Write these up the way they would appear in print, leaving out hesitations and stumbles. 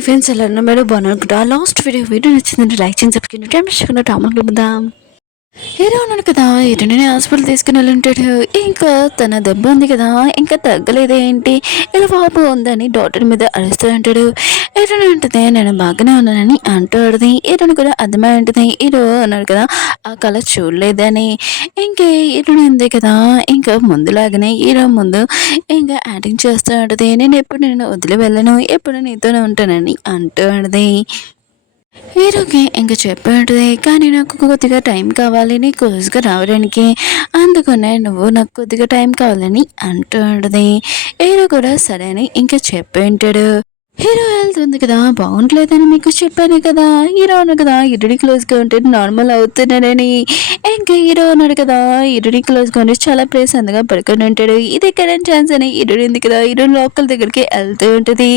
Hi friends, ఎలా ఉన్నారు? మీరు బాగున్నారు? లాస్ట్ వీడియో నచ్చిందంటే లైక్ చేసి సబ్స్క్రైబ్ చేయండి. టామల్ కలుద్దాం. హీరో ఉన్నాడు కదా, ఇటుని హాస్పిటల్ తీసుకుని వెళ్ళి ఉంటాడు. ఇంకా తన దెబ్బ ఉంది కదా, ఇంకా తగ్గలేదేంటి, ఇలా పాపం ఉందని డాక్టర్ మీద అరుస్తూ ఉంటాడు. ఇటుని ఉంటుంది, నేను బాగానే ఉన్నానని అంటాడుది. ఇటుని కూడా అర్థమై ఉంటుంది, హీరో ఉన్నాడు కదా ఆ కళ చూడలేదని. ఇంకే ఇటుని ఉంది కదా, ఇంకా ముందులాగానే హీరో ముందు ఇంకా యాక్టింగ్ చేస్తూ ఉంటుంది. నేను వదిలి వెళ్ళను, ఎప్పుడు నీతోనే ఉంటానని అంటూ ఉంటుంది. హీరోకి ఇంక చెప్పేంటిది, కానీ నాకు కొద్దిగా టైం కావాలి నీ క్లోజ్గా రావడానికి, అందుకనే నువ్వు నాకు కొద్దిగా టైం కావాలని అంటూ ఉంటుంది. హీరో కూడా సరే అని ఇంకా చెప్పేంటాడు. హీరో హెల్త్ ఉంది కదా బాగుంటలేదని మీకు చెప్పాను కదా, హీరో ఉన్నాడు కదా ఇరుడి క్లోజ్గా ఉంటే నార్మల్ అవుతున్నానని. ఇంకా హీరో ఉన్నాడు కదా ఇరుడి క్లోజ్గా ఉంటే చాలా ప్లేస్ అందుగా పడుకొని ఉంటాడు. ఇది కరెంట్ ఛాన్స్ అని ఇరుడు ఉంది కదా, ఇరుడు లోకల్ దగ్గరికి వెళ్తూ ఉంటుంది.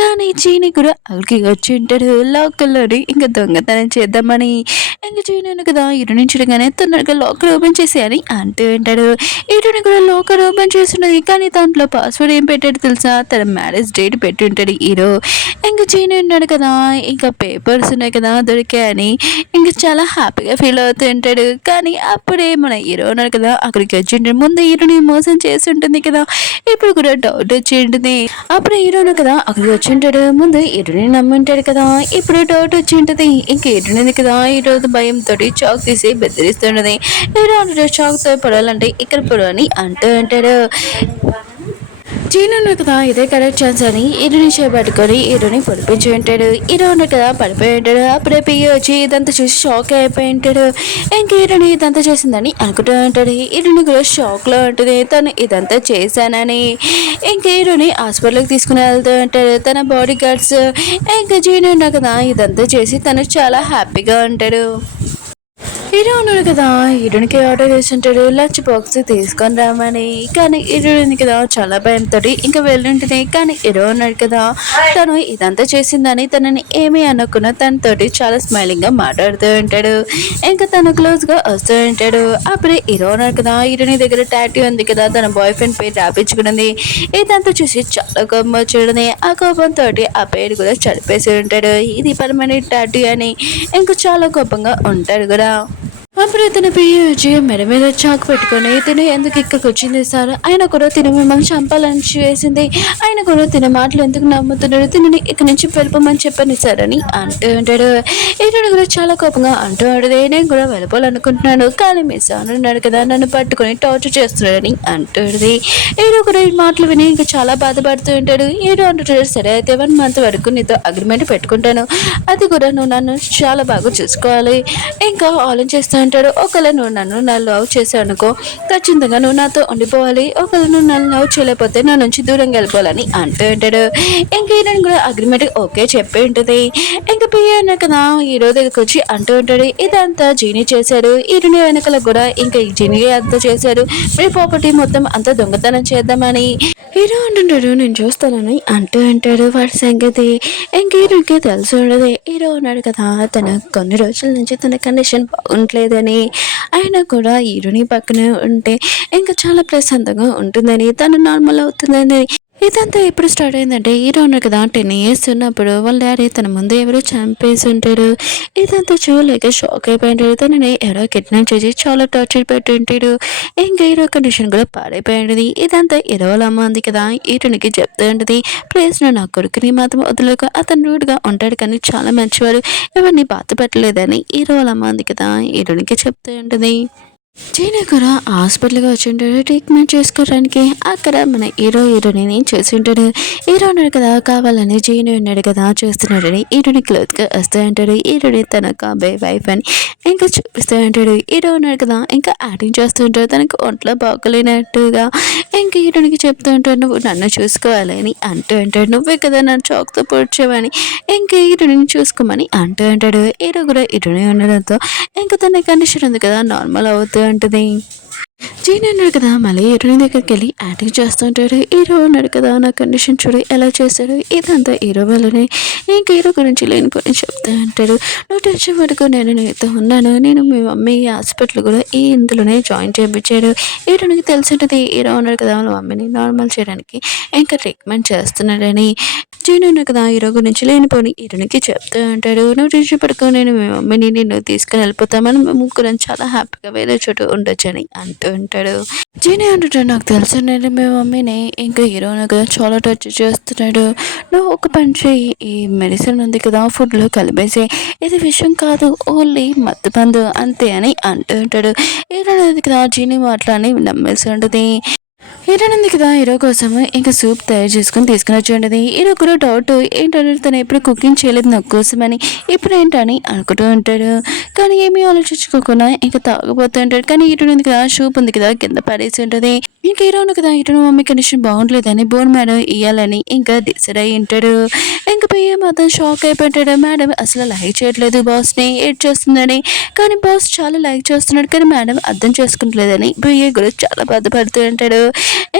కానీ చీని కూడా అక్కడికి వచ్చి ఉంటాడు లోకల్లోని ఇంకా దొంగతనం చేద్దామని. ఇంకా చీని ఉంది కదా ఇరు నుంచి చూడగానే తొందరగా లాకర్ ఓపెన్ చేసేయని అంటూ ఉంటాడు. ఇరుని కూడా లాకర్ ఓపెన్ చేస్తున్నది, కానీ దాంట్లో పాస్వర్డ్ ఏం పెట్టాడు తెలుసా, తన మ్యారేజ్ డేట్ పెట్టి ఉంటాడు హీరో. ఇంకా చీని ఉన్నాడు కదా, ఇంకా పేపర్స్ ఉన్నాయి కదా దొరికాయని ఇంకా చాలా హ్యాపీగా ఫీల్ అవుతూ ఉంటాడు. కానీ అప్పుడే మన హీరో ఉన్నాడు కదా అక్కడికి వచ్చి ఉంటాడు. ముందు హీరోని మోసం చేసి ఉంటుంది కదా, ఇప్పుడు కూడా డౌట్ వచ్చి ఉంటుంది. అప్పుడు హీరోను కదా అక్కడికి వచ్చి ఉంటాడు. ముందు హీరోని నమ్ముంటాడు కదా, ఇప్పుడు డౌట్ వచ్చి ఉంటుంది. ఇంకా హీరోని కదా ఈరోజు భయంతో చాక్ తీసి బెదిరిస్తుంటది. హీరో చాక్తో పడాలంటే ఇక్కడ పడవని అంటూ ఉంటాడు. చీను కదా ఇదే కరెక్ట్ ఛాన్స్ అని హీరోని చేపట్టుకొని హీరోని పడిపించి ఉంటాడు. హీరో కదా పడిపోయి ఉంటాడు. అప్పుడే పియ్యి వచ్చి ఇదంతా చూసి షాక్ అయిపోయి ఉంటాడు. ఇంక హీరోని ఇదంతా చేసిందని అనుకుంటూ ఉంటాడు. హీరోని కూడా షాక్లో ఉంటుంది, తను ఇదంతా చేశానని. ఇంక హీరోని హాస్పిటల్కి తీసుకుని వెళ్తూ ఉంటాడు తన బాడీ గార్డ్స్. ఇంకా చీను కదా ఇదంతా చేసి తను చాలా హ్యాపీగా ఉంటాడు. హీరో ఉన్నాడు కదా హీరోనికి ఆర్డర్ చేస్తుంటాడు లంచ్ బాక్స్ తీసుకొని రామని. కానీ హీరోని కదా చాలా భయంతో ఇంకా వెళ్ళుంటుంది. కానీ హీరో ఉన్నాడు కదా తను ఇదంతా చేసిందని తనని ఏమీ అనుకున్నా తనతోటి చాలా స్మైలింగ్ గా మాట్లాడుతూ ఉంటాడు. ఇంకా తను క్లోజ్ గా వస్తూ ఉంటాడు. అప్పుడే హీరో ఉన్నాడు కదా హీరోని దగ్గర టాటూ ఉంది కదా, తన బాయ్ ఫ్రెండ్ పేరు రాపించుకున్నది. ఇదంతా చూసి చాలా కోపం వచ్చి ఆ కోపంతో ఆ పేరు కూడా చదివేసి ఉంటాడు. ఇది పర్మనెంట్ టాటూ అని ఇంకా చాలా కోపంగా ఉంటాడు కూడా. అప్పుడు ఇతను పియ్యి వచ్చి మెడ మీద చాకు పెట్టుకొని ఇతను ఎందుకు ఇక్కడికి వచ్చింది సార్, ఆయన కూడా తిన మిమ్మల్ని చంపాలని వేసింది, ఆయన కూడా తిన మాటలు ఎందుకు నమ్ముతున్నాడు, తినని ఇక్కడి నుంచి వెళ్ళిపోమని చెప్పని సార్ అని అంటూ ఉంటాడు. ఇతను కూడా చాలా కోపంగా అంటూ ఉంటాడు. నేను కూడా వెళ్ళిపోవాలనుకుంటున్నాను, కానీ మీ సార్ ఉన్నాడు కదా నన్ను పట్టుకొని టార్చర్ చేస్తున్నాడని అంటుంది. ఏదో కూడా ఈ మాటలు విని ఇంకా చాలా బాధపడుతూ ఉంటాడు. ఏదో అంటుంటాడు, సరే అయితే 1 month వరకు నీతో అగ్రిమెంట్ పెట్టుకుంటాను, అది కూడా నువ్వు నన్ను చాలా బాగా చూసుకోవాలి, ఇంకా ఆలోచిస్తూ అంటాడు. ఒకవేళ నువ్వు నన్ను లవ్ చేసావు అనుకో, ఖచ్చితంగా నువ్వు నాతో ఉండిపోవాలి, ఒకవేళ నువ్వు నన్ను లవ్ చేయలేకపోతే నా నుంచి దూరంగా వెళ్ళిపోవాలని అంటూ ఉంటాడు. ఇంక హీరోయిన్ కూడా అగ్రిమెంట్ ఓకే చెప్పి ఉంటుంది. ఇంకా పియ్య అన్న కదా హీరో దగ్గరికి వచ్చి అంటూ ఉంటాడు, ఇదంతా జీని చేశాడు, హీరోని వెనకాల కూడా ఇంకా ఈ జీని అంతా చేశాడు, మీ ప్రాపర్టీ మొత్తం అంతా దొంగతనం చేద్దామని. హీరో అంటుంటాడు, నేను చూస్తానని అంటూ ఉంటాడు. వాడి సంగతి ఇంక హీరోకి తెలిసి ఉండదు. హీరో ఉన్నాడు కదా తన కొన్ని రోజుల నుంచి తన కండిషన్ బాగుంటలేదని, అయినా కూడా హీరోని పక్కనే ఉంటే ఇంకా చాలా ప్రశాంతంగా ఉంటుందని, తను నార్మల్ అవుతుందని. ఇదంతా ఎప్పుడు స్టార్ట్ అయిందంటే హీరో ఉన్నాడు కదా 10 years ఉన్నప్పుడు వాళ్ళ డాడీ తన ముందు ఎవరో చంపేసి ఉంటాడు. ఇదంతా చూడలేక షాక్ అయిపోయింటాడు. తనని ఎవరో కిడ్నాప్ చేసి చాలా టార్చర్ పెట్టి ఉంటాడు. ఇంకా హీరో కండిషన్ కూడా పాడైపోయింది. ఇదంతా హీరో వాళ్ళ అమ్మ ఉంది కదా హీరోనికి చెప్తూ ఉంటుంది, ప్లీజ్ నువ్వు నా కొడుకుని మాత్రం వదలకు, అతను రూడ్గా ఉంటాడు కానీ చాలా మంచివాడు, ఎవరిని బాధ పెట్టలేదని హీరో వాళ్ళ అమ్మ ఉంది కదా హీరోనికి చెప్తూ ఉంటుంది. చీన కూడా హాస్పిటల్గా వచ్చి ఉంటాడు ట్రీట్మెంట్ చేసుకోవడానికి. అక్కడ మన హీరోని చూసి ఉంటాడు. హీరో ఉన్నాడు కదా కావాలని చీన ఉన్నాడు కదా చూస్తున్నాడని హీరోని క్లోత్గా వస్తూ ఉంటాడు. హీరోని తన కాబోయే వైఫ్ అని ఇంకా చూపిస్తూ ఉంటాడు. హీరో ఉన్నాడు కదా ఇంకా యాక్టింగ్ చేస్తూ ఉంటాడు తనకు ఒంట్లో బాగోలేనట్టుగా. ఇంకా హీరోనికి చెప్తూ ఉంటాడు, నువ్వు నన్ను చూసుకోవాలి అని అంటూ ఉంటాడు. నువ్వే కదా నన్ను చాక్తో పొడిచావని ఇంకా హీరోని చూసుకోమని అంటూ ఉంటాడు. హీరో కూడా హీరోని ఉండడంతో ఇంకా తన కండిషన్ ఉంది కదా నార్మల్ అవుతూ ఉంటుంది. జీని అన్నాడు కదా మళ్ళీ హీరోయిన్ దగ్గరికి వెళ్ళి యాక్టింగ్ చేస్తూ ఉంటాడు. హీరో ఉన్నాడు కదా నా కండిషన్ చూడు ఎలా చేస్తాడు, ఇదంతా హీరో వల్లనే. ఇంకా హీరో గురించి లేనిపోయి చెప్తూ ఉంటాడు, నువ్వు టెన్షన్ పడుకో, నేను నీతో ఉన్నాను, నేను మీ మమ్మీ హాస్పిటల్ కూడా ఇందులోనే జాయిన్ చేయించాడు. హీరోనికి తెలిసి ఉంటుంది హీరో ఉన్నాడు కదా వాళ్ళ మమ్మీని నార్మల్ చేయడానికి ఇంకా ట్రీట్మెంట్ చేస్తున్నాడని. జీను ఉన్న కదా హీరో గురించి లేనిపోని హీరోనికి చెప్తూ ఉంటాడు. నువ్వు టెన్షన్ పడుకో, నేను మీ మమ్మీని నిన్ను తీసుకుని వెళ్ళిపోతాం, మనం ముగ్గురం చాలా హ్యాపీగా వేరే చోటు ఉండొచ్చని అంటూ ఉంటాడు. జీని అంటుంటాడు, నాకు తెలుసు నేను మీ మమ్మీని. ఇంకా హీరో కదా చాలా టచ్ చేస్తున్నాడు. నువ్వు ఒక పని చెయ్యి, ఈ మెడిసిన్ ఉంది కదా ఫుడ్లో కలిపేసి, ఇది విషయం కాదు, ఓన్లీ మత్తు మందు అంతే అని అంటూ ఉంటాడు. హీరో కదా జీని మాట్లాడి నమ్మేసి ఉంటుంది. హీరోనుంది కదా హీరో కోసం ఇంకా సూప్ తయారు చేసుకుని తీసుకుని వచ్చి ఉండేది. హీరో కూడా డౌట్ ఏంటంటే తను ఎప్పుడు కుకింగ్ చేయలేదు నాకు కోసమని, ఇప్పుడు ఏంటని అనుకుంటూ ఉంటాడు. కానీ ఏమీ ఆలోచించుకోకుండా ఇంకా తాగిపోతూ ఉంటాడు. కానీ హీరోనుంది కదా సూప్ ఉంది కదా కింద పడేసి ఉంటుంది. ఇంకా హీరోను కదా హీరో మమ్మీ కండిషన్ బాగుండలేదని బోన్ మేడం ఇవ్వాలని ఇంకా డిసైడ్ అయ్యి ఉంటాడు. ఇంకా పోయి మాత్రం షాక్ అయిపోయింటాడు. మేడం అసలు లైక్ చేయట్లేదు బాస్ని, ఏడ్ చేస్తుందని. కానీ బాస్ చాలా లైక్ చేస్తున్నాడు, కానీ మేడం అర్థం చేసుకుంటలేదని పోయి కూడా చాలా బాధపడుతూ ఉంటాడు.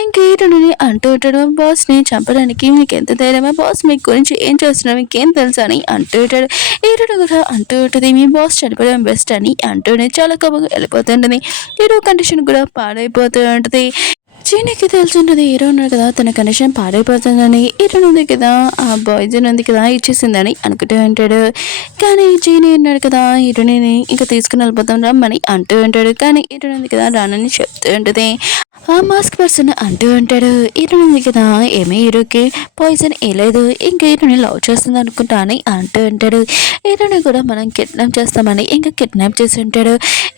ఇంక హీరోని అంటూ ఉంటాడు, బాస్ని చంపడానికి మీకు ఎంత ధైర్యమా, బాస్ మీ గురించి ఏం చేస్తున్నా మీకేం తెలుసా అని అంటూ ఉంటాడు. హీరోడు కూడా అంటూ ఉంటుంది, మీ బాస్ చనిపోవడం బెస్ట్ అని అంటూనే చాలా కోపంగా వెళ్ళిపోతుంటుంది. హీరో కండిషన్ కూడా పాడైపోతూ ఉంటుంది. చీనకి తెలుసుంటుంది హీరో ఉన్నాడు కదా తన కండిషన్ పాడైపోతుందని, హీరోన్ ఉంది కదా ఆ బాయ్జన్ ఉంది కదా ఇచ్చేసిందని అనుకుంటూ ఉంటాడు. కానీ చీని ఉన్నాడు కదా హీరోని ఇంకా తీసుకుని వెళ్ళిపోతాం రమ్మని అంటూ ఉంటాడు. కానీ హీరోన్ ఉంది కదా రానని చెప్తూ ఉంటుంది. ఆ మాస్క్ పర్సన్ అంటూ ఉంటాడు, హీరోన్ ఉంది కదా ఏమీ హీరోకి పాయిజన్ వేయలేదు, ఇంకా హీరోని లవ్ చేస్తుంది అనుకుంటా అని అంటూ ఉంటాడు. హీరోని కూడా మనం కిడ్నాప్ చేస్తామని ఇంకా కిడ్నాప్ చేసి ఉంటాడు.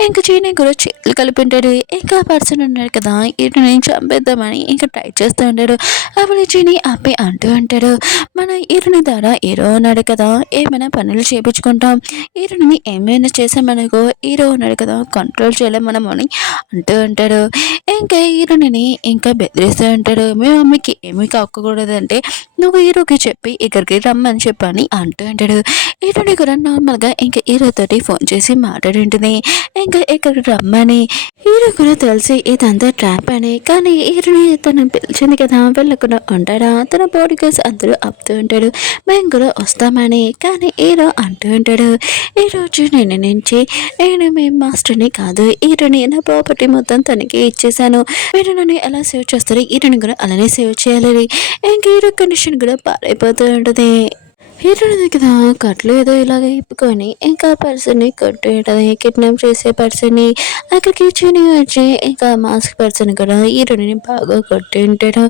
ఇంకా చీని కూడా చేతులు కలిపి ఉంటాడు. ఇంకా పర్సన్ ఉన్నాడు కదా హీరోని చంపేద్దామని ఇంకా ట్రై చేస్తూ ఉంటాడు. అప్పుడు చీని ఆపి అంటూ ఉంటాడు, మన హీరోని ద్వారా హీరో ఉన్నాడు కదా ఏమైనా పనులు చేయించుకుంటాం, హీరోని ఏమైనా చేసామనుకో హీరో ఉన్నాడు కదా కంట్రోల్ చేయలేం మనం అని అంటూ ఉంటాడు. ఇంకా హీరోని ఇంకా బెదిరిస్తూ ఉంటాడు, మీ మమ్మీకి ఏమీ కాకూడదంటే నువ్వు హీరోకి చెప్పి ఇక్కడికి రమ్మని చెప్పని అంటూ ఉంటాడు. హీరోని కూడా నార్మల్గా ఇంకా హీరోతోటి ఫోన్ చేసి మాట్లాడుంటుంది ఇంకా ఇక్కడికి రమ్మని. హీరో కూడా తెలిసి ఇదంతా ట్రాప్ అని, కానీ హీరోని తను పిలిచింది కదా వెళ్ళకుండా ఉంటాడా, తన బాడీ గర్ల్స్ అందరూ ఆపుతూ ఉంటాడు, మేము కూడా వస్తామని. కానీ హీరో అంటూ ఉంటాడు, ఈరోజు నేను నుంచి నేను మీ మాస్టర్ని కాదు, హీరోని నా ప్రాపర్టీ మొత్తం తనకి ఇచ్చేసాను, మీరు నన్ను ఎలా సేవ్ చేస్తారు హీరోని కూడా అలానే సేవ్ చేయాలి. ఇంకా హీరో కండిషన్ కూడా పాడైపోతూ ఉంటుంది. హీరోని కదా కట్లు ఏదో ఇలాగ ఇప్పుకొని ఇంకా పర్సన్ని కొట్టేయటది, కిడ్నాప్ చేసే పర్సన్ని అక్కడికి చీని వచ్చి ఇంకా మాస్క్ పర్సన్ కూడా హీరోని బాగా కొట్టి ఉంటాడు.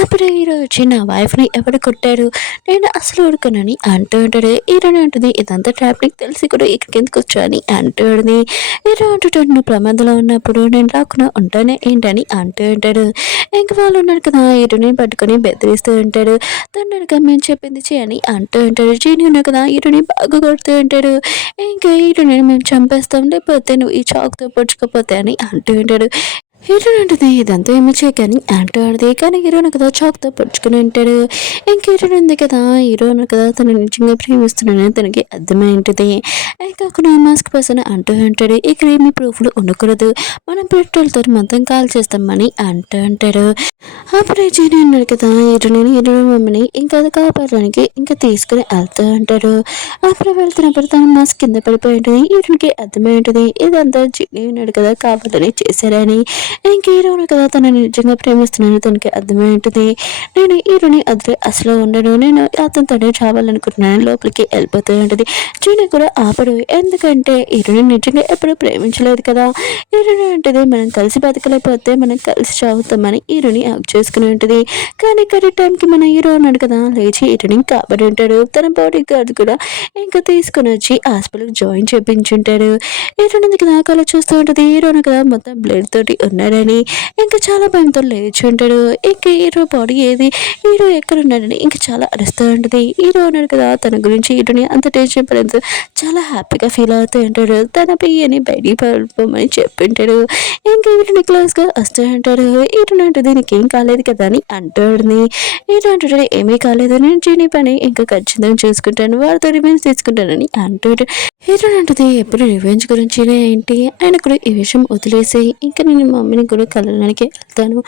అప్పుడు హీరో వచ్చి నా వైఫ్ని ఎవడు కొట్టారు, నేను అసలు ఉడకనని అంటూ ఉంటాడు. హీరోని ఉంటుంది ఇదంతా ట్రాఫిక్ తెలిసి కూడా ఇక్కడికి ఎందుకు వచ్చాని అంటూ ఉంటుంది. హీరో అంటుంటాడు నువ్వు ప్రమాదంలో ఉన్నప్పుడు నేను రాకుండా ఉంటానే ఏంటని అంటూ ఉంటాడు. ఇంకా వాళ్ళు ఉన్నారు కదా హీరోని పట్టుకొని బెదిరిస్తూ ఉంటాడు, తను మేము చెప్పింది చేయని అంటూ ఉంటాడు. జీని ఉన్నా కదా హీరోని బాగా కొడుతూ ఉంటాడు. ఇంకా హీరోని మేము చంపేస్తాం లేకపోతే నువ్వు ఈ చాక్తో పొడుచుకోపోతే అని అంటూ ఉంటాడు. హీరోని ఉంటుంది ఇదంతా ఏమి చేయకని అంటూ ఆడితే, కానీ హీరోని కదా చాక్తో పొడుచుకుని ఉంటాడు. ఇంక హీరోని ఉంది కదా హీరోని కదా తను నిజంగా ప్రేమిస్తున్నానని తనకి అర్థమై ఉంటుంది. ఇంకా అక్కడ మాస్క్ పర్సన్ అంటూ ఉంటాడు, ఇక్కడ ఏమి ప్రూఫ్లు ఉండకూడదు, మనం పెట్రోల్తో మొత్తం కాల్ చేస్తామని అంటూ ఉంటాడు. అప్పుడే జీని ఉన్నాడు కదా హీరోని మమ్మీని ఇంకా అది కాపాడడానికి ఇంకా తీసుకుని వెళ్తూ ఉంటాడు. అప్పుడు వెళ్తున్నప్పుడు తన మాస్క్ కింద పడిపోయి ఉంటుంది. హీరోనికి అర్థమై ఉంటుంది ఇదంతా జీని ఉన్నాడు కదా కాపాడని చేశారని. ఇంక హీరోని కదా తనని నిజంగా ప్రేమిస్తున్నాను తనకి అర్థమై ఉంటుంది. నేను హీరోని అదిలే అసలు ఉండను, నేను అతనితోనే చావాలనుకుంటున్నాను లోపలికి వెళ్ళిపోతూ ఉంటుంది. జీని కూడా ఆపడు, ఎందుకంటే హీరోని నిజంగా ఎప్పుడు ప్రేమించలేదు కదా, హీరోని ఉంటుంది మనం కలిసి బతకలేకపోతే మనం కలిసి చావుతామని హీరోని హక్ చేసుకుని ఉంటుంది. కానీ కరెక్ట్ టైంకి మన హీరో ఉన్నాడు కదా లేచి హీరోని కాబట్టి ఉంటాడు. తన బాడీ గార్డ్ కూడా ఇంకా తీసుకుని వచ్చి హాస్పిటల్కి జాయిన్ చేయించుంటాడు. హీరోని కదా కళ చూస్తూ ఉంటుంది, హీరోని కదా మొత్తం బ్లడ్ తోటి ఉన్నాడని ఇంకా చాలా భయంతో లేచి ఉంటాడు. ఇంకా హీరో బాడీ ఏది, హీరో ఎక్కడ ఉన్నాడని ఇంకా చాలా అరుస్తూ ఉంటుంది. హీరో ఉన్నాడు కదా తన గురించి హీరోని అంత టెన్షన్ పడదు, చాలా హ్యాపీగా ఫీల్ అవుతూ ఉంటాడు. తన పియ్యని బయటికి పడిపోమని చెప్పింటాడు. ఇంకా హీరోని క్లోజ్గా వస్తూ ఉంటాడు. హీరోని అంటే నీకేం కాలేదు కదా అని అంటాడుని. హీరో అంటాడు ఏమీ కాలేదు, నేను జీని పని ఇంకా ఖచ్చితంగా చూసుకుంటాను, వారితో రివెంజ్ తీసుకుంటానని అంటాడు. హీరోని అంటుంది ఎప్పుడు రివెంజ్ గురించి ఏంటి, ఆయన కూడా ఈ విషయం వదిలేసి ఇంకా నేను మా మమ్మీని కూడా కలవడానికి వెళ్తాను,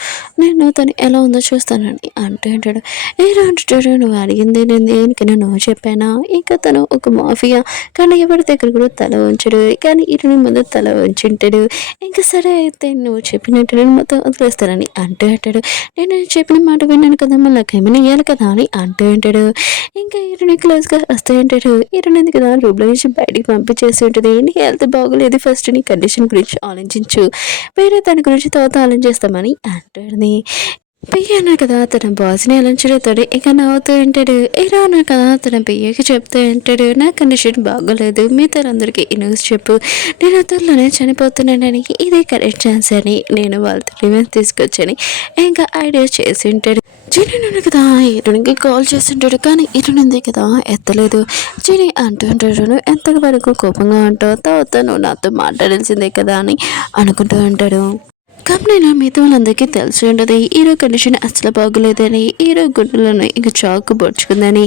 నేను తను ఎలా ఉందో చూస్తానని అంటూ ఉంటాడు. హీరో అంటాడు, నువ్వు అడిగింది నేను దేనికైనా నువ్వు చెప్పానా, ఇంకా తను ఒక మాఫియా కానీ ఎవరి దగ్గర కూడా తల ఉంచడు, కానీ ఇతని ముందు తల ఉంచుంటాడు. ఇంకా సరే అయితే నువ్వు చెప్పినట్టు నేను మొత్తం వదిలేస్తానని అంటూ ఉంటాడు. నేను చెప్పిన మాట విన్నాను కదా, మళ్ళీ నాకేమైనా ఇవ్వాలి కదా అని అంటూ ఉంటాడు. ఇంకా ఇరుని క్లోజ్గా వస్తూ ఉంటాడు. ఇరుని కదా రూమ్లో నుంచి బయటికి పంపించేసి ఉంటుంది. నీ హెల్త్ బాగోలేదు, ఫస్ట్ నీ కండిషన్ గురించి ఆలోచించు, వేరే దాని గురించి తర్వాత ఆలోచిస్తామని అంటుంది. పియ్య అన్నాడు కదా తన బాస్ని ఎలా చూడతాడు, ఇక నవ్వుతూ ఉంటాడు. ఇలా అన్నాడు కదా తన పియ్యకి చెప్తూ ఉంటాడు, నా కండిషన్ బాగోలేదు, మిగతారందరికీ ఈ న్యూస్ చెప్పు, నేను త్వరలోనే చనిపోతున్నానని, ఇదే కరెక్ట్ ఛాన్స్ అని నేను వాళ్ళతో రివెన్స్ తీసుకొచ్చని ఇంకా ఐడియా చేసి ఉంటాడు. జీని కదా ఇరునికి కాల్ చేస్తుంటాడు, కానీ ఇరునింది కదా ఎత్తలేదు. జీని అంటూ ఉంటాడు, నువ్వు ఎంతవరకు కోపంగా ఉంటావు, తర్వాత నువ్వు నాతో మాట్లాడాల్సిందే కదా అని అనుకుంటూ ఉంటాడు. కంపెనీలో మిగతా వాళ్ళందరికీ తెలిసి ఉండదు హీరో కండిషన్ అసలు బాగోలేదని, హీరో గుండెలను ఇంకా చాకు పొడుచుకుందని,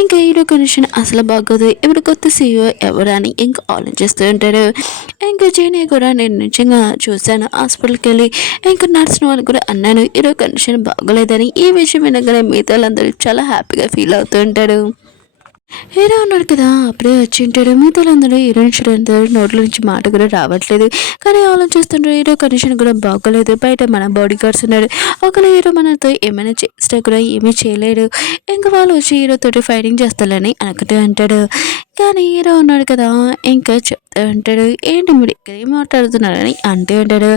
ఇంకా హీరో కండిషన్ అసలు బాగోదు, ఇప్పుడు కొత్త సీఈఓ ఎవరని ఇంకా ఆలోచిస్తూ ఉంటారు. ఇంకా జేనే కూడా నేను నిజంగా చూశాను హాస్పిటల్కి వెళ్ళి, ఇంకా నర్స్ వాళ్ళు కూడా అన్నాను హీరో కండిషన్ బాగోలేదని. ఈ విషయం వినగానే మిగతా వాళ్ళందరూ చాలా హ్యాపీగా ఫీల్ అవుతూ ఉంటారు. హీరో ఉన్నాడు కదా అప్పుడే వచ్చి ఉంటాడు. మిగతాలందరూ హీరోయిన్ చూడండి నోట్ల నుంచి మాట కూడా రావట్లేదు, కానీ ఆలోచిస్తుంటారు హీరో కండిషన్ కూడా బాగోలేదు, బయట మన బాడీ గార్డ్స్ ఉన్నారు, ఒకవేళ హీరో మనతో ఏమైనా చేసినా కూడా ఏమీ చేయలేడు, ఇంకా వాళ్ళు వచ్చి హీరోతోటి ఫైటింగ్ చేస్తారని అనుకుంటూ అంటాడు. కానీ హీరో ఉన్నాడు కదా ఇంకా చెప్తూ ఉంటాడు, ఏంటి మీరు ఇక్కడ ఏం మాట్లాడుతున్నారని అంటూ ఉంటాడు.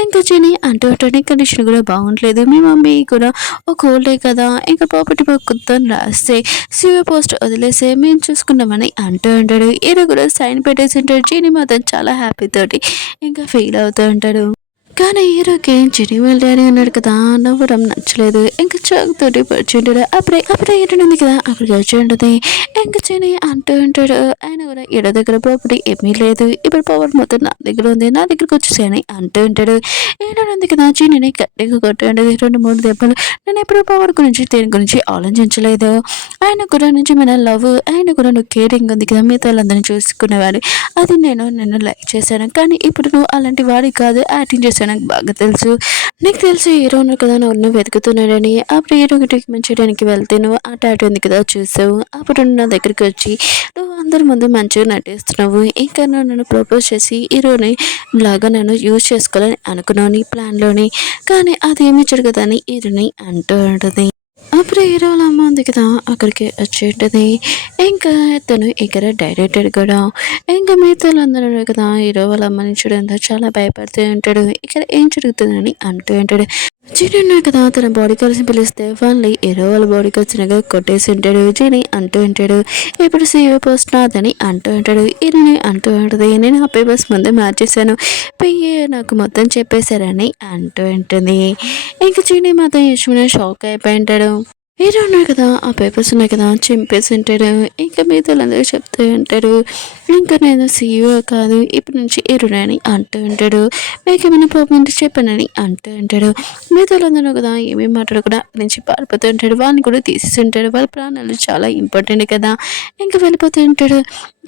ఇంకా చిని అంటూ ఉంటాడు, కండిషన్ కూడా బాగుంటలేదు, మీ మమ్మీ కూడా ఒక ఓల్డే కదా, ఇంకా ప్రాపర్టీ మొత్తం రాస్తే సిఓ పోస్ట్ వదిలేసే మేము చూసుకున్నామని అంటూ ఉంటాడు. హీరో కూడా సైన్ పెట్టేసి ఉంటాడు. చీని మాత్రం చాలా హ్యాపీ తోటి ఇంకా ఫీల్ అవుతూ ఉంటాడు. కానీ హీరోకి చిని వాళ్ళ డాడీ ఉన్నాడు కదా నవ్వడం నచ్చలేదు, ఇంకా చాకుతోటి పరిచుంటాడు. అప్పుడే హీరోయిన్ ఉంది కదా అక్కడికి వచ్చి ఉంటుంది. ఇంకా చిని అంటూ ఉంటాడు, ఆయన కూడా హీరో దగ్గర ప్రాపర్టీ ఏమీ లేదు, ఇప్పుడు పవర్ మొత్తం నా దగ్గర ఉంది, నా దగ్గరకు వచ్చేసాయని అంటూ ఉంటాడు. హీరోయిన్ ఉంది కదా చిన్నని గట్టిగా కొట్టుండదు 2-3 దెబ్బలు. నేను ఎప్పుడు పవర్ గురించి దేని గురించి ఆలోచించలేదు, ఆయన కూడా నిజమైన లవ్, ఆయన కూడా నువ్వు కేరింగ్ ఉంది కదా మిగతా వాళ్ళందరినీ చూసుకునేవాడు, అది నేను లైక్ చేశాను, కానీ ఇప్పుడు నువ్వు అలాంటి వాడి కాదు, యాక్టింగ్ చేశాను నాకు బాగా తెలుసు, నీకు తెలుసు హీరో ఉన్నారు కదా నన్ను వెతుకుతున్నాడని, అప్పుడు హీరోకి ట్రీట్మెంట్ చేయడానికి వెళ్తే నువ్వు ఆ టాటూ ఉంది కదా చూసావు, అప్పుడు నా దగ్గరికి వచ్చి నువ్వు అందరి ముందు మంచిగా నటిస్తున్నావు, ఇంకా నన్ను ప్రపోజ్ చేసి హీరోని లాగా నన్ను యూజ్ చేసుకోవాలని అనుకున్నావు నీ ప్లాన్లోని, కానీ అదేమీ జరగదని హీరోని అంటూ ఉంటుంది. అప్పుడు హీరో వాళ్ళ అమ్మ ఉంది కదా అక్కడికి వచ్చేటది. ఇంకా తను ఇక్కడ డైరెక్టర్ కూడా ఇంకా మిగతా అందరూ కదా హీరో వాళ్ళ అమ్మని చూడంతో చాలా భయపడుతూ ఉంటాడు. ఇక్కడ ఏం జరుగుతుందని అంటూ ఉంటాడు. జీని ఉన్నాడు కదా తన బాడీ కలిసి పిలిస్తే వాళ్ళు హీరో వాళ్ళ బాడీ వచ్చినాక కొట్టేసి ఉంటాడు. జీని అంటూ ఉంటాడు, ఇప్పుడు సీఓ పోస్ట్ నాదని అంటూ ఉంటాడు. హీరోని అంటూ ఉంటుంది, నేను ఆ పేపర్స్ ముందే మార్చేశాను, పియ్యే నాకు మొత్తం చెప్పేశారని అంటూ ఉంటుంది. ఇంకా జీని మాత్రం యశ్విని షాక్ అయిపోయి ఉంటాడు. హీరో ఉన్నాడు కదా ఆ పేపర్స్ ఉన్నాయి కదా చింపేసి ఉంటాడు. ఇంకా మిగతాలందరూ చెప్తూ ఉంటారు, ఇంకా నేను సీఈఓ కాదు ఇప్పటి నుంచి హీరోని అని అంటూ ఉంటాడు. మీకు ఏమైనా ప్రాబ్లం ఉంటే చెప్పానని అంటూ ఉంటాడు. మిగతాలందరూ కదా ఏమేమి మాట్లాడకుండా నుంచి పారిపోతూ ఉంటాడు. వాళ్ళని కూడా తీసేసి ఉంటాడు, వాళ్ళ ప్రాణాలు చాలా ఇంపార్టెంట్ కదా, ఇంకా వెళ్ళిపోతూ ఉంటాడు.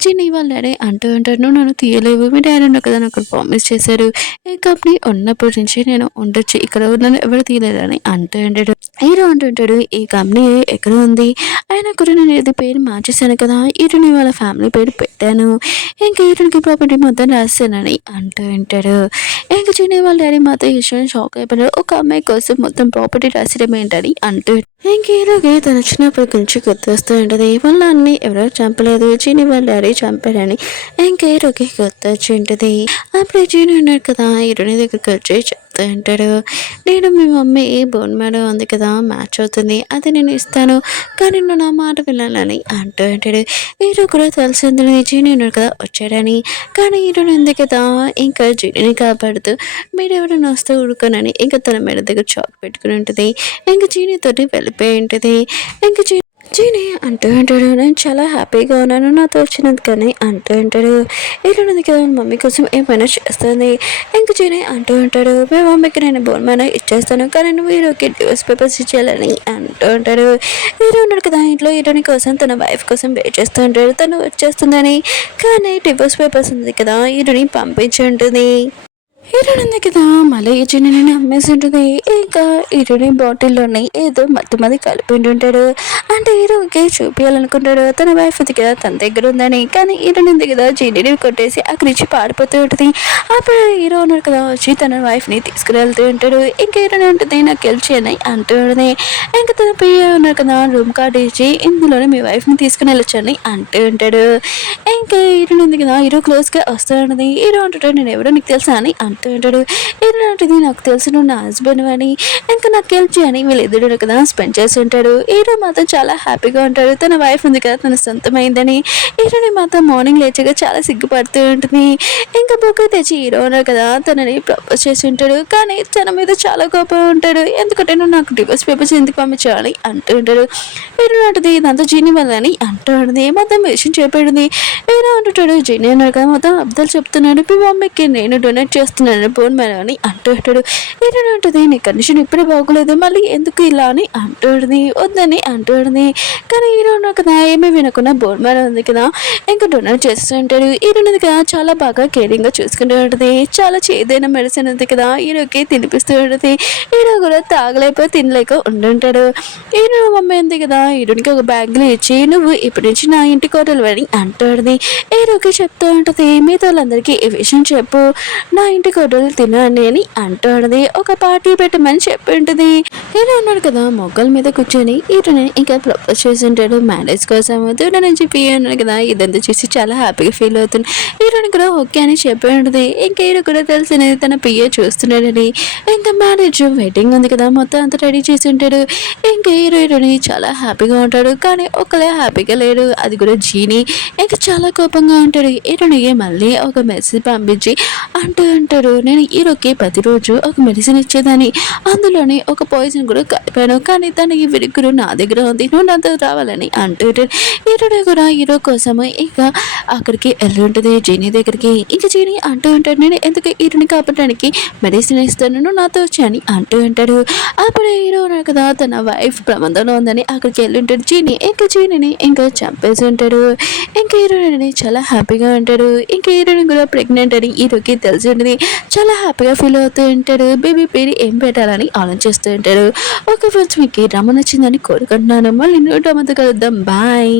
జీని వాళ్ళ డాడీ అంటూ ఉంటాడు, నువ్వు నన్ను తీయలేవు, మీ డాడీ ఉన్నా కదా నాకు ప్రామిస్ చేశారు, ఈ కంపెనీ ఉన్నప్పటి నుంచి నేను ఉండొచ్చు, ఇక్కడ నన్ను ఎవరు తీయలేదని అంటూ ఉంటాడు. హీరో అంటుంటాడు, ఈ కంపెనీ ఎక్కడ ఉంది, ఆయన కూడా నేను ఇది పేరు మార్చేశాను కదా, హీరోని వాళ్ళ ఫ్యామిలీ పేరు పెట్టాను, ఇంకా హీరోనికి ప్రాపర్టీ మొత్తం రాస్తానని అంటూ ఉంటాడు. ఇంకా చిన్న వాళ్ళ డాడీ మాత్రం హీరోని షాక్ అయిపోయాడు, ఒక అమ్మాయి కోసం మొత్తం ప్రాపర్టీ రాసడం ఏంటని అంటూ ఇంక హీరోకి తన చిన్నప్పటి గురించి గుర్తొస్తూ ఉంటుంది. వాళ్ళ అన్ని ఎవరో చంపలేదు, చీని వాళ్ళ డాడీ చంపారని ఇంక హీరోకి గుర్తొచ్చి ఉంటుంది. అప్పుడు చీని ఉన్నాడు కదా హీరోని దగ్గరికి వచ్చి చెప్తూ ఉంటాడు, నేను మీ మమ్మీ బోన్ మేడ ఉంది కదా మ్యాచ్ అవుతుంది, అది నేను ఇస్తాను, కానీ నువ్వు నా మాట వినాలని అంటూ ఉంటాడు. హీరో కూడా తెలిసింది చీని ఉన్నాడు కదా వచ్చాడని, కానీ హీరోని ఉంది కదా ఇంకా చీనిని కాపాడుతూ మీరు ఎవరైనా వస్తే ఊరుకోనని ఇంకా తన మెడ దగ్గర చాక్ పెట్టుకుని ఉంటుంది. ఇంకా చీనితోటి వెళ్ళిపోయి ఉంటుంది. ఇంకా చీని అంటూ ఉంటాడు, నేను చాలా హ్యాపీగా ఉన్నాను నాతో వచ్చినందుకని అంటూ ఉంటాడు. ఇలాంటి కదా మమ్మీ కోసం ఏమైనా చేస్తుంది. ఇంక చీని అంటూ ఉంటాడు, మీ మమ్మీకి నేను బోన్ మ్యాన్ ఇచ్చేస్తాను, కానీ నువ్వు హీరోకి డివోర్స్ పేపర్స్ ఇచ్చేయాలని అంటూ ఉంటాడు. హీరో ఉన్నాడు కదా ఇంట్లో హీరోని కోసం తన వైఫ్ కోసం వెయిట్ చేస్తూ ఉంటాడు, తను వచ్చేస్తుందని, కానీ డివోర్స్ పేపర్స్ ఉంది కదా హీరోని పంపించి ఉంటుంది. హీరోయిన్ కదా మళ్ళీ ఈ చిన్నని అమ్మేసి ఉంటుంది. ఇంకా హీరోని బాటిల్లోని ఏదో మత్తుమది కలిపి ఉంటాడు. అంటే హీరోకి చూపించాలనుకుంటాడు తన వైఫ్ ఉంది కదా తన దగ్గర ఉందని. కానీ హీరోయిన్ ఉంది కదా చిన్నని కొట్టేసి అక్కడి నుంచి పాడిపోతూ ఉంటుంది. అప్పుడు హీరో ఉన్నాడు కదా వచ్చి తన వైఫ్ని తీసుకుని వెళ్తూ ఉంటాడు. ఇంకా హీరోని ఉంటుంది నాకు గెలిచి అని అంటూ ఉంటుంది. ఇంకా తన పియ్య ఉన్నాడు కదా రూమ్ కార్డు ఇచ్చి ఇందులోనే మీ వైఫ్ని తీసుకుని వెళ్ళొచ్చని అంటూ ఉంటాడు. ఇంకా హీరోయిన్ ఉంది కదా హీరో క్లోజ్గా వస్తూ ఉంటుంది. హీరో అంటాడు నేను ఎవరో నీకు తెలుసా అని అంటూ ఉంటాడు. ఏంటంటే నాకు తెలిసి నువ్వు నా హస్బెండ్ అని ఇంకా నాకు హెల్ప్ చేయని వీళ్ళు ఎదురు కదా స్పెండ్ చేసి ఉంటాడు. హీరో మాత్రం చాలా హ్యాపీగా ఉంటాడు. తన వైఫ్ ఉంది కదా తన సొంతమైందని. హీరోని మాత్రం మార్నింగ్ లేచగా చాలా సిగ్గుపడుతూ ఉంటుంది. ఇంకా బుక్ తెచ్చి హీరో ఉన్నారు కదా తనని ప్రపోజ్ చేసి ఉంటాడు. కానీ తన మీద చాలా కోపం ఉంటాడు. ఎందుకంటే నువ్వు నాకు డివోర్స్ పేపర్స్ ఎందుకు పంపించాలి అంటూ ఉంటాడు. హీరో అంటుంది ఇదంతా జీని వల్ల అని అంటూ ఉంటుంది. మొత్తం విషయం చెప్పాడుది. హీరో అంటుంటాడు జీని అన్నాడు కదా మొత్తం అబ్దాలు చెప్తున్నాడు. మీ మమ్మీకి నేను డొనేట్ చేస్తున్నాను బోన్ మ్యారో అని అంటూ ఉంటాడు. హీరో ఉంటుంది నీ కండిషన్ ఇప్పుడే బాగోలేదు మళ్ళీ ఎందుకు ఇలా అని అంటూ ఉంటుంది. వద్దని అంటూ ఉంటుంది. కానీ హీరో ఉన్నాడు కదా ఏమీ వినకుండా బోన్ మ్యారో ఉంది కదా ఇంకా డొనేట్ చేస్తూ ఉంటాడు. హీరో ఉంది కదా చాలా బాగా కేరింగ్గా చూసుకుంటూ ఉంటుంది. చాలా చేదైన మెడిసిన్ ఉంది కదా హీరోకి తినిపిస్తూ ఉంటుంది. హీరో కూడా తాగలేక తినలేక ఉండుంటాడు. హీరో మమ్మీ ఉంది కదా హీరోనికి ఒక బ్యాగ్లో ఇచ్చి నువ్వు ఇప్పటి నుంచి నా ఇంటి కోటలు అని అంటాడుది. హీరోకి చెప్తూ ఉంటుంది మీతో వాళ్ళందరికీ ఈ విషయం చెప్పు నా ఇంటి కోటలు తినని అని అంటాడుది. ఒక పార్టీ పెట్టమని చెప్పి ఉంటుంది. హీరో ఉన్నాడు కదా మొక్కల మీద కూర్చొని హీరోని ఇంకా ప్రపోజ్ చేసి ఉంటాడు మ్యారేజ్ కోసం దూరం నుంచి పియ్య ఉన్నాడు కదా ఇదంతా చూసి చాలా హ్యాపీగా ఫీల్ అవుతుంది. హీరోని కూడా ఓకే అని చెప్పి ఉంటుంది. ఇంకా హీరో కూడా తెలిసినది తన పియ్య చూస్తున్నాడని. ఇంకా మ్యారేజ్ వెడ్డింగ్ ఉంది కదా మొత్తం అంతా రెడీ చేసి ఉంటాడు. ఇంకా హీరోని చాలా హ్యాపీగా ఉంటాడు. కానీ ఒకలే హ్యాపీగా లేడు అది కూడా జీని. ఇంకా చాలా కోపంగా ఉంటాడు. హీరోనికి మళ్ళీ ఒక మెసేజ్ పంపించి అంటూ ఉంటాడు నేను హీరోకి ప్రతిరోజు ఒక మెడిసిన్ ఇచ్చేదాన్ని అందులోని ఒక పాయిజన్ కూడా కలిపాను కానీ తనకి విరుగురు నా దగ్గర ఉంది నువ్వు నాతో రావాలని అంటూ హీరోడే కూడా హీరో కోసము ఇంకా అక్కడికి వెళ్ళి ఉంటుంది జీని దగ్గరికి. ఇంకా జీని అంటూ ఉంటాడు నేను ఎందుకు హీరోని కాపాడడానికి మెడిసిన్ ఇస్తాను నువ్వు నాతో వచ్చి అని అంటూ ఉంటాడు. అప్పుడు హీరో ఉన్నాడు కదా తన వైఫ్ ప్రమాదంలో ఉందని అక్కడికి వెళ్ళి ఉంటాడు జీని. ఇంకా జీనిని ఇంకా చంపేసి ఉంటాడు. ఇంకా హీరోయిన్ చాలా హ్యాపీగా ఉంటాడు. ఇంకా హీరోయిన్ కూడా ప్రెగ్నెంట్ అని హీరోకి తెలిసి ఉంటుంది. చాలా హ్యాపీగా ఫీల్ అవుతూ ఉంటాడు. బేబీ పేరు ఏం పెట్టాలని ఆలోచిస్తూ ఉంటాడు. ఓకే ఫ్రెండ్స్ మీకు డ్రామా నచ్చిందని కోరుకుంటున్నాను. మళ్ళీ న్యూ డ్రామాతో కలుద్దాం. బాయ్.